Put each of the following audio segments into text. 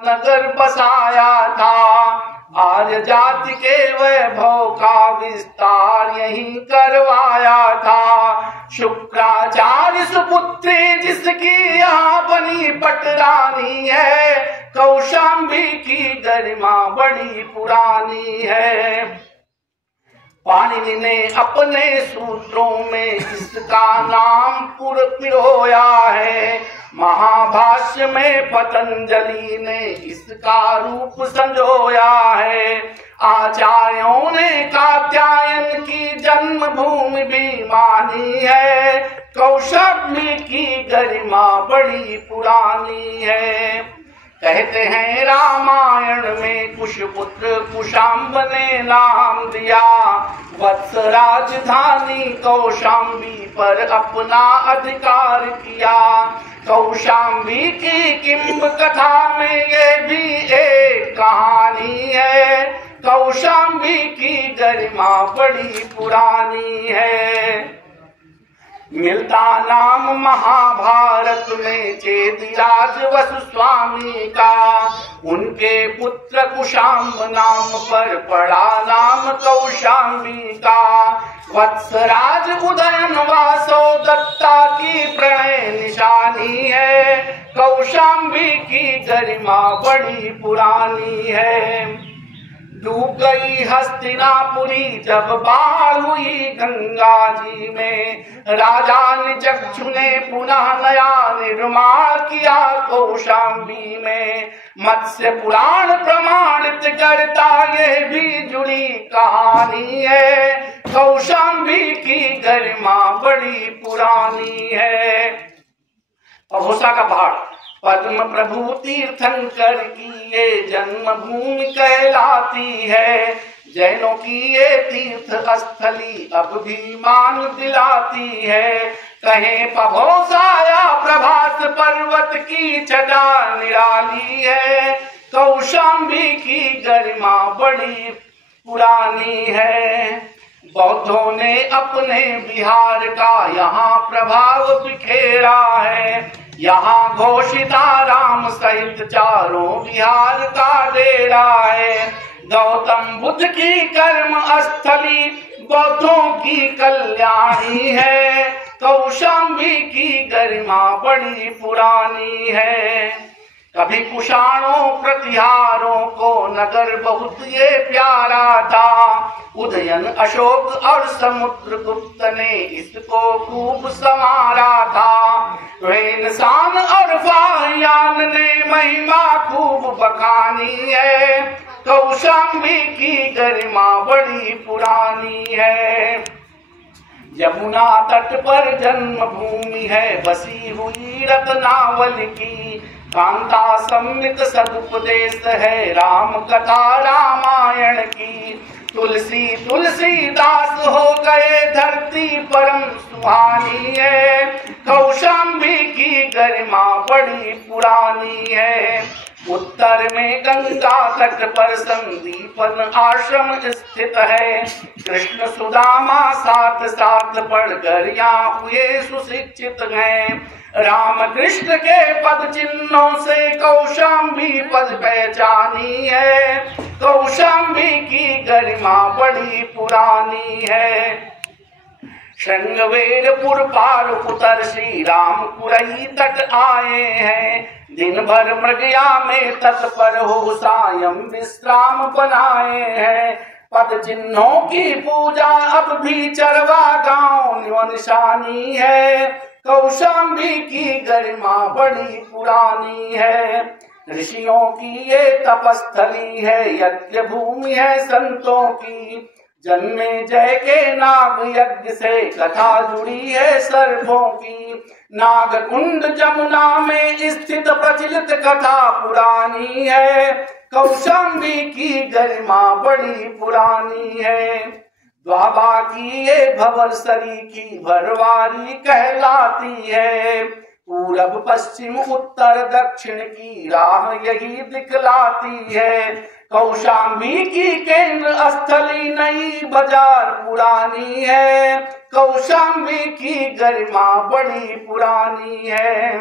नगर बसाया था। आर्य जाति के वैभव का विस्तार यहीं करवाया था। शुक्राचार्य सुपुत्री जिसकी यहाँ बनी पटरानी है, कौशाम्बी की गरिमा बड़ी पुरानी है। पाणिनि ने अपने सूत्रों में इसका नाम पिरोया है। महाभाष्य में पतंजलि ने इसका रूप संजोया है। आचार्यों ने कात्यायन की जन्मभूमि भी मानी है। कौशाम्बी की गरिमा बड़ी पुरानी है। कहते हैं रामायण में कुशपुत्र कुशाम्ब ने नाम दिया। वत्स राजधानी कौशाम्बी पर अपना अधिकार किया। कौशाम्बी की किंब कथा में ये भी एक कहानी है। कौशाम्बी की गरिमा बड़ी पुरानी है। मिलता नाम महाभारत में चेदिराज वसुस्वामी का। उनके पुत्र कुशाम्ब नाम पर पड़ा नाम कौशाम्बी का। वत्सराज उदयन वासो दत्ता की प्रणय निशानी है। कौशाम्बी की गरिमा बड़ी पुरानी है। डूब गई हस्तिनापुरी जब बाढ़ हुई गंगा जी में। राजा निचक्षु ने पुनः नया निर्माण किया कौशाम्बी में। मत्स्य पुराण प्रमाणित करता ये भी जुड़ी कहानी है। कौशाम्बी की गरिमा बड़ी पुरानी है। अघोषा का पहाड़ पद्म प्रभु तीर्थंकर की ये जन्मभूमि कहलाती है। जैनों की ये तीर्थ स्थली अब भी मान दिलाती है। कहें पभोसाया प्रभास पर्वत की छटा निराली है। कौशाम्बी की गरिमा बड़ी पुरानी है। बौद्धों ने अपने बिहार का यहाँ प्रभाव बिखेरा है। यहाँ घोषिता राम सहित चारों बिहार का डेरा है। गौतम बुद्ध की कर्म स्थली बौद्धों की कल्याणी है। कौशाम्बी की गरिमा बड़ी पुरानी है। कभी कुषाणों प्रतिहारों को नगर बहुत ये प्यारा था। उदयन अशोक और समुद्रगुप्त ने इसको खूब संवारा था। रेनसान और फाहियान ने महिमा खूब बखानी है। कौशाम्बी की गरिमा बड़ी पुरानी है। यमुना तट पर जन्मभूमि है बसी हुई रत्नावल की। कांता सम्मित सदुपदेश है राम कथा रामायण की। तुलसी तुलसीदास हो गए धरती परम सुहानी है। कौशाम्बी की गरिमा बड़ी पुरानी है। उत्तर में गंगा तट पर संदीपन आश्रम स्थित है। कृष्ण सुदामा साथ साथ पढ़कर यहाँ हुए सुशिक्षित हैं। राम कृष्ण के पद चिन्हों से कौशाम्बी पद पहचानी है। कौशाम्बी की गरिमा बड़ी पुरानी है। श्रृंगवेरपुर पार उतर श्री रामपुरई तक आए हैं। दिन भर मृगया में तत्पर हो सायं विश्राम बनाए हैं। पद चिन्हों की पूजा अब भी चरवा गांव निशानी है। कौशाम्बी की गरिमा बड़ी पुरानी है। ऋषियों की ये तपस्थली है। यज्ञ भूमि है संतों की। जन्मे जय के नाग यज्ञ से कथा जुड़ी है सर्पों की। नागकुंड जमुना में स्थित प्रचलित कथा पुरानी है। कौशाम्बी की गरिमा बड़ी पुरानी है। द्वाबा की ये भंवरसरी की भरवारी कहलाती है। पूरब पश्चिम उत्तर दक्षिण की राह यही दिखलाती है। कौशाम्बी की केंद्र स्थली नई बाजार पुरानी है। कौशाम्बी की गरिमा बड़ी पुरानी है।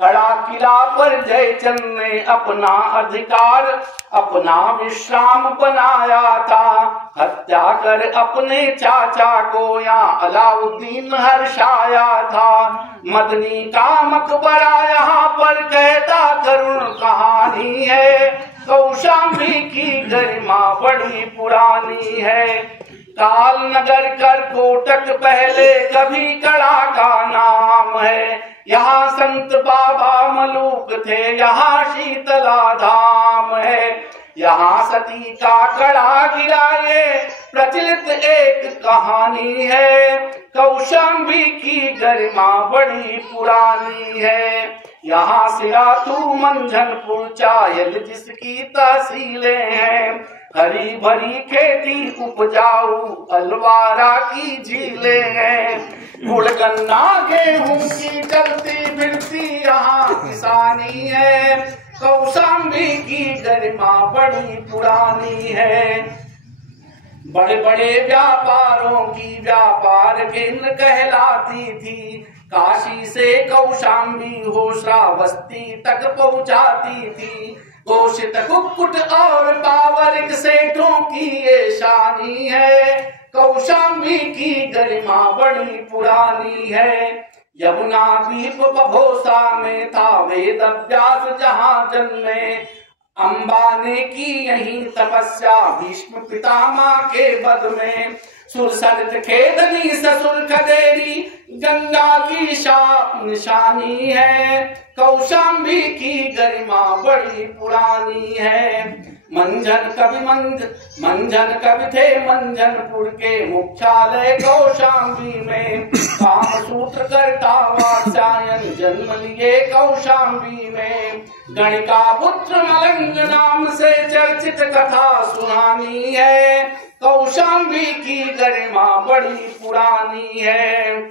खड़ा किला पर जयचंद ने अपना अधिकार अपना विश्राम बनाया था। हत्या कर अपने चाचा को यहाँ अलाउद्दीन हर्षाया था। मदनी का मकबरा यहाँ पर कहता करुण कहानी है। कौशाम्बी की गरिमा बड़ी पुरानी है। काल नगर कर कोटक पहले कभी कड़ा का नाम है। यहाँ संत बाबा मलूक थे, यहाँ शीतला धाम है। यहाँ सती का कड़ा गिरा ये प्रचलित एक कहानी है। कौशाम्बी की गरिमा बड़ी पुरानी है। यहाँ सिराथू मंझनपुर चायल जिसकी तहसीलें हैं। हरी भरी खेती उपजाऊ अलवारा की झीलें हैं। गुड़ गन्ना गेहूं की चलती फिरती यहाँ किसानी है। कौशाम्बी की गरिमा बड़ी पुरानी है। बड़े बड़े व्यापारों की व्यापार केंद्र कहलाती थी। काशी से कौशाम्बी हो श्रावस्ती तक पहुंचाती थी। घोषित कुक्कुट और पावरिक सेठों की ये शानी है। कौशाम्बी की गरिमा बड़ी पुरानी है। यमुना द्वीप बभोसा में था वेद व्यास जहाँ जन्मे। अम्बा ने की यही तपस्या भीष्म पितामह के बद में। सुरसरित खेदनी ससुर खदेरी गंगा की निशानी है। कौशाम्बी की गरिमा बड़ी पुरानी है। मंझन कवि थे मंझनपुर के मुख्यालय कौशाम्बी में। कामसूत्र करता वात्स्यायन जन्म लिए कौशाम्बी में। गणिका पुत्र मलंग नाम से चर्चित कथा सुनानी है। कौशाम्बी की गरिमा बड़ी पुरानी है।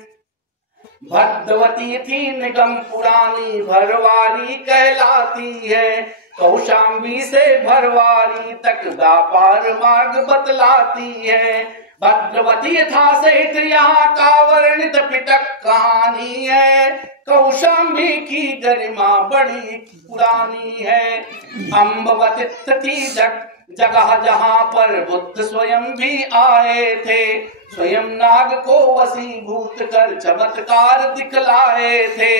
भद्रवती थी निगम पुरानी भरवारी कहलाती है। कौशाम्बी से भरवारी तक व्यापार मार्ग बतलाती है। भद्रवती था सेठ यहाँ का वर्णित पिटक कहानी है। कौशाम्बी की गरिमा बड़ी पुरानी है। अम्बवती थी जगह जहाँ पर बुद्ध स्वयं भी आए थे। स्वयं नाग को वशीभूत कर चमत्कार दिखलाए थे।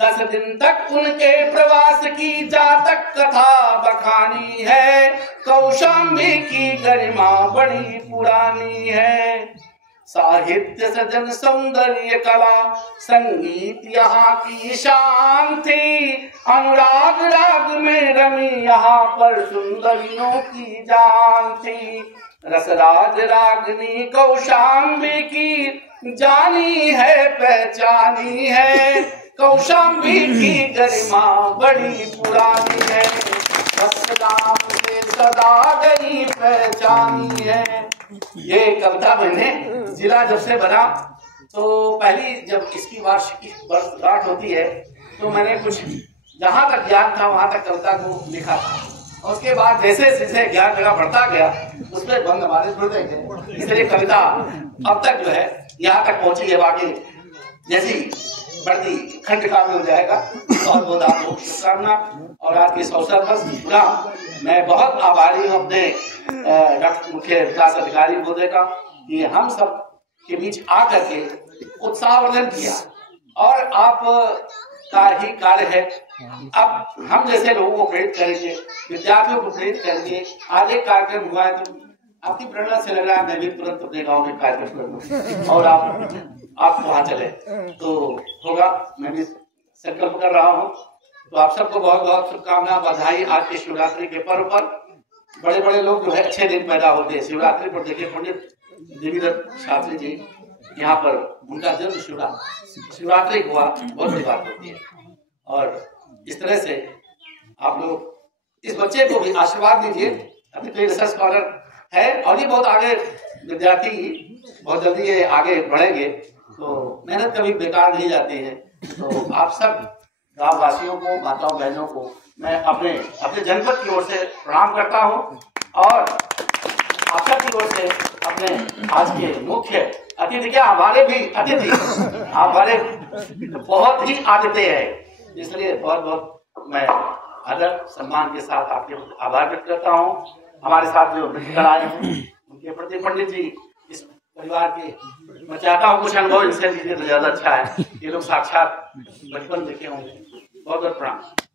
10 दिन तक उनके प्रवास की जातक कथा बखानी है। कौशाम्बी की गरिमा बड़ी पुरानी है। साहित्य सजन सौंदर्य कला संगीत यहाँ की शान थी। अनुराग राग में रमी यहाँ पर सुंदरियों की जान थी। रसराज रागनी कौशाम्बी की जानी है पहचानी है। कौशाम्बी की गरिमा बड़ी पुरानी है। रसराम से सदा गई पहचानी है। ये कविता मैंने जिला जब से बना तो पहली जब इसकी वर्षगांठ होती है तो मैंने कुछ जहाँ तक ज्ञान था वहां तक कविता को लिखा था। उसके बाद जैसे जैसे ज्ञान जगह बढ़ता गया उसमें बंद हमारे जुड़ते गए। इसलिए कविता अब तक जो है यहाँ तक पहुंची है। बाकी जैसी बढ़ती खंड का भी हो जाएगा। बहुत बहुत आपको शुभकामना। और आज के इस अवसर पर मैं बहुत आभारी हूँ अपने डॉक्टर मुख्य विकास अधिकारी महोदय का कि हम सब के बीच आकर के उत्साहवर्धन किया। और आप का ही कार्य है। अब हम जैसे लोगों को प्रेरित करेंगे, विद्यार्थियों को प्रेरित करेंगे। आज एक कार्यक्रम हुआ है तो आपकी प्रेरणा से लग रहा है मैं भी तुरंत अपने गाँव में कार्यक्रम करूँ और आप वहाँ चले तो होगा। मैं भी संकल्प कर रहा हूँ। तो आप सबको बहुत बहुत शुभकामना, बधाई। आज के शिवरात्रि के पर्व पर बड़े बड़े लोग जो है अच्छे दिन पैदा होते हैं। शिवरात्रि पर देखिए पंडित देवीदत्त शास्त्री जी यहाँ पर उनका जन्म शिवरात्रि हुआ, बहुत बड़ी बात होती है। और इस तरह से आप लोग इस बच्चे को भी आशीर्वाद दीजिए। अभी तो रिसर्च स्कॉलर है और ये बहुत आगे विद्यार्थी बहुत जल्दी ये आगे बढ़ेंगे। तो मेहनत कभी बेकार नहीं जाती है। तो आप सब गाँव वासियों को, माताओं बहनों को मैं अपने जनपद की ओर से प्रणाम करता हूँ। और आप सब की ओर से अपने आज के मुख्य अतिथि, क्या हमारे भी अतिथि हमारे बहुत ही आदित्य है। इसलिए बहुत बहुत मैं आदर सम्मान के साथ आपके आभार व्यक्त करता हूँ। हमारे साथ जो मित्रगण आए हैं उनके प्रति पंडित जी इस परिवार के, मैं चाहता हूँ कुछ अनुभव इनसे लीजिए तो ज्यादा अच्छा है। ये लोग साक्षात बचपन देखे होंगे। बहुत बहुत प्रणाम।